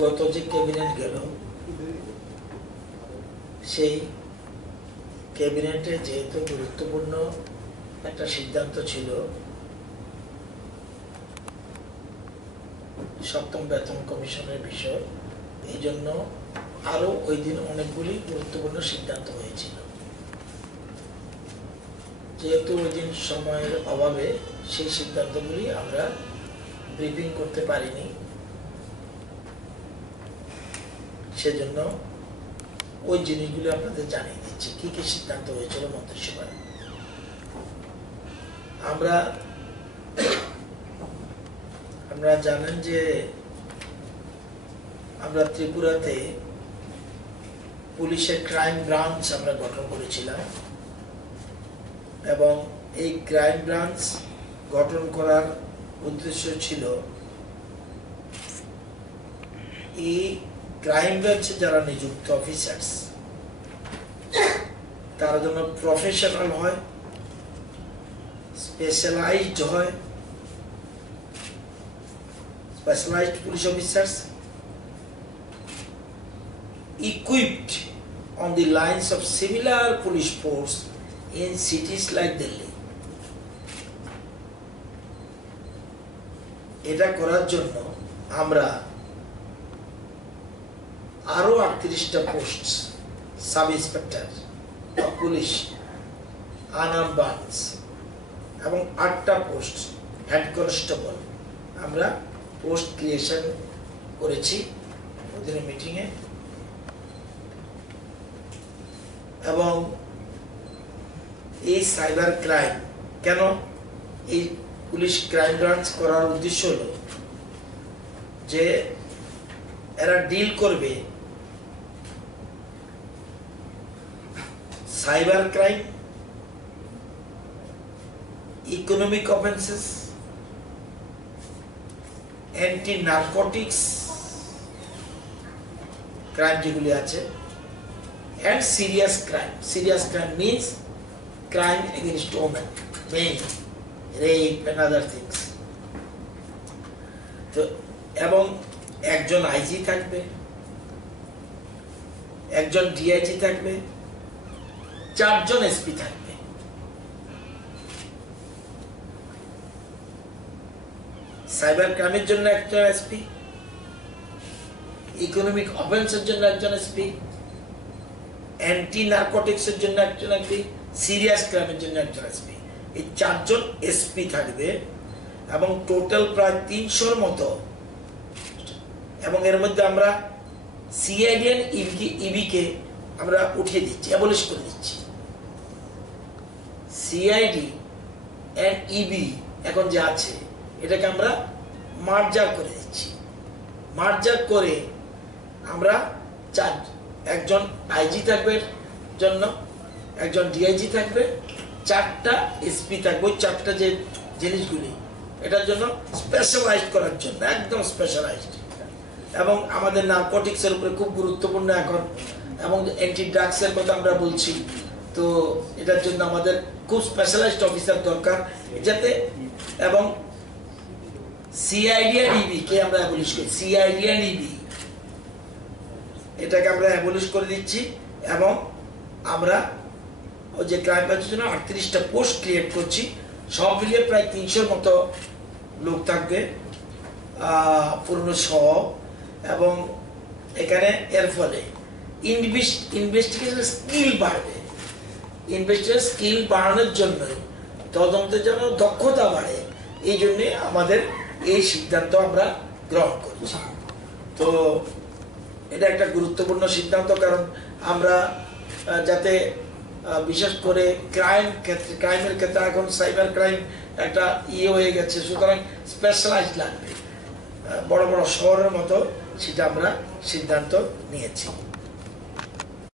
গত যে ক্যাবিনেট গেল সেই ক্যাবিনেটে যেহেতু গুরুত্বপূর্ণ একটা সিদ্ধান্ত ছিল সপ্তম বেতন কমিশনের বিষয়, এই জন্য আরো ওই দিন অনেকগুলি গুরুত্বপূর্ণ সিদ্ধান্ত হয়েছিল। যেহেতু ওই দিন সময়ের অভাবে সেই সিদ্ধান্তগুলি আমরা ব্রিফিং করতে পারিনি, সেজন্য ওই জিনিসগুলো আপনাদের জানিয়ে দিচ্ছি কি কি সিদ্ধান্ত হয়েছিল মন্ত্রিসভায়। আমরা জানেন যে আমরা ত্রিপুরাতে পুলিশের ক্রাইম ব্রাঞ্চ আমরা গঠন করেছিলাম এবং এই ক্রাইম ব্রাঞ্চ গঠন করার উদ্দেশ্য ছিল এই ক্রাইম ব্রাঞ্চে যারা নিযুক্ত অফিসার্স তারা যেন প্রফেশনাল হয়, স্পেশালাইজড হয়, specialized police officers equipped on the lines of similar police force in cities like Delhi. এটা করার জন্য আমরা আরো 38টা post sub inspector of police unarmed branch এবং 8টা পোস্ট হেড কনস্টেবল আমরা পোস্ট ক্রিয়েশন করেছি ওদের মিটিংয়ে। এবং এই সাইবার ক্রাইম কেন এই পুলিশ ক্রাইম ব্রাঞ্চ করার উদ্দেশ্য হলো যে এরা ডিল করবে cyber crime, economic offences, anti narcotics crime যেগুলি আছে, and serious crime. Serious crime means crime against women, men, rape and other things. তো এবং একজন আইজি থাকবে, একজন ডিআইজি থাকবে, 4 জন এসপি থাকবে। সাইবার ক্রাইমের জন্য একজন এসপি, ইকোনমিক অফেন্সের জন্য একজন এসপি, অ্যান্টি নার্কোটিক্সের জন্য একজন এসপি, সিরিয়াস ক্রাইমের জন্য একজন এসপি। এই 4 জন এসপি থাকবে এবং টোটাল প্রায় 300-র মতো। এবং এর মধ্যে আমরা সিআইডি এন্ড ইবি কে আমরা উঠিয়ে দিচ্ছি, অ্যাবলিশ করে দিচ্ছি। সিআইডি এন্ড ইবি এখন যে আছে এটাকে আমরা মার্জার করে দিচ্ছি। মার্জার করে আমরা একজন আইজি থাকবে জন্য, একজন ডিআইজি থাকবে, 4টা এসপি থাকবে। ওই 4টা যে জিনিসগুলি এটার জন্য স্পেশালাইজড করার জন্য, একদম স্পেশালাইজড। এবং আমাদের নার্কোটিক্সের উপরে খুব গুরুত্বপূর্ণ এখন, এবং অ্যান্টি ড্রাগসের কথা আমরা বলছি। তো এটার জন্য আমাদের খুব স্পেশালাইজড অফিসার দরকার যাতে। এবং সিআইডি আর ইবি কে আমরা অ্যাবলিশ করি, সিআইডি আর ইবি এটাকে আমরা অ্যাবলিশ করে দিচ্ছি। এবং আমরা ওই যে ক্রাইম ব্রাঞ্চের জন্য 38টা পোস্ট ক্রিয়েট করছি। সব মিলিয়ে প্রায় 300-র মতো লোক থাকবে পূর্ণ সহ। এবং এখানে এর ফলে ইনভেস্টিগেশন স্কিল বাড়বে। ইনভেস্টিগেশন স্কিল বাড়ানোর জন্য, তদন্তের জন্য দক্ষতা বাড়ে, এই জন্যে আমাদের এই সিদ্ধান্ত আমরা গ্রহণ করছি। তো এটা একটা গুরুত্বপূর্ণ সিদ্ধান্ত, কারণ আমরা যাতে বিশেষ করে ক্রাইমের ক্ষেত্রে এখন সাইবার ক্রাইম একটা হয়ে গেছে, সুতরাং স্পেশালাইজ লাগবে বড় বড় শহরের মতো, সেটা আমরা সিদ্ধান্ত নিয়েছি।